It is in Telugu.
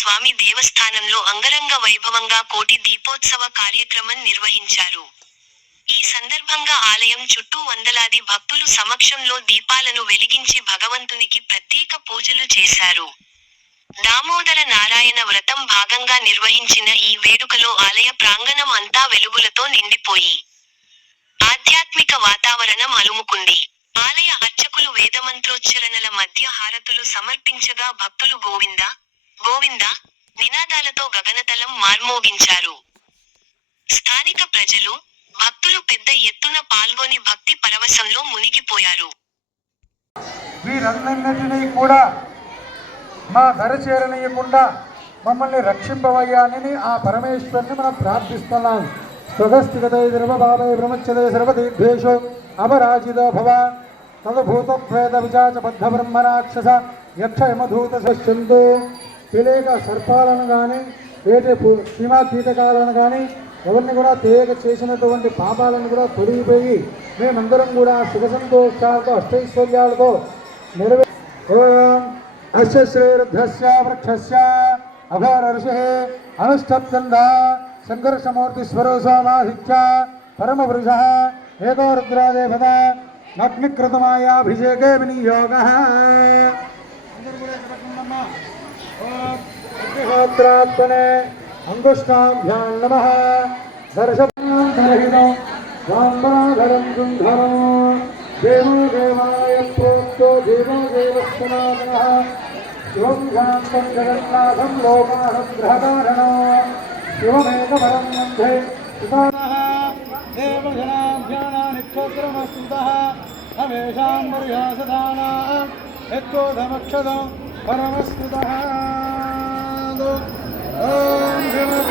స్వామి దేవస్థానంలో అంగరంగ వైభవంగా కోటి దీపోత్సవ కార్యక్రమం నిర్వహించారు. ఈ సందర్భంగా ఆలయం చుట్టూ వందలాది భక్తులు సమక్షంలో దీపాలను వెలిగించి భగవంతునికి ప్రత్యేక పూజలు చేశారు. దామోదర నారాయణ వ్రతం భాగంగా నిర్వహించిన ఈ వేడుకలో ఆలయ ప్రాంగణం అంతా వెలుగులతో నిండిపోయి ఆధ్యాత్మిక వాతావరణం అలుముకుంది. ఆలయ అర్చకులు వేదమంత్రోచ్చరణల మధ్య హారతులు సమర్పించగా భక్తులు గోవింద గోవింద నినాదాలతో గగనతలం మార్మోగించారు. స్థానిక ప్రజలు భక్తులు పెద్ద ఎత్తున పాల్గొని భక్తి పరవశంలో మునిగిపోయారు. వీరందరినీ కూడా మా ధర చేరనీయకుండా మమ్మల్ని రక్షింపవయ్యానని ఆ పరమేశ్వరుని మనం ప్రార్థిస్తున్నాం. స్వగస్థిగతై ద్రవభావై బ్రహ్మచ్చదే సర్వతీర్థేషు అపరాజితో భవ తదభూత విచాచ బద్ధ బ్రహ్మరాక్షస యక్ష యమధూత సశ్చందు తెలియక సర్పాలను కానీ వేటి సీమా కీటకాలను కానీ ఎవరిని కూడా తెలియక చేసినటువంటి పాపాలను కూడా తొలగిపోయి మేమందరం కూడా సుఖ సంతోషాలతో అష్టైశ్వర్యాలతో నెరవే अस्य वृक्षस्य, अघोरऋषिः अनुष्ठप्तन्धः सङ्घर्षमूर्तिस्वरो परमपुरुषः, एको अग्निकृतमायाभिषेके विनियोगः। अग्निहोत्रात्मने अङ्गुष्ठाभ्यां नमः। दर्शनान्तरहितं साम्बाधरं देवो देवाय प्रो देवो देवो देवस्वनामः शिवङ्घान्तं जगन्नाथं लोकाहं ग्रहकारणो शिवमेकपरं वन्दे सुतानः देवजनाभ्यानानिक्षोत्रमस्तुतः हमेषां मर्यासदानां यत्कोधमक्षदो परमस्तुतः ॐ श्रीमद्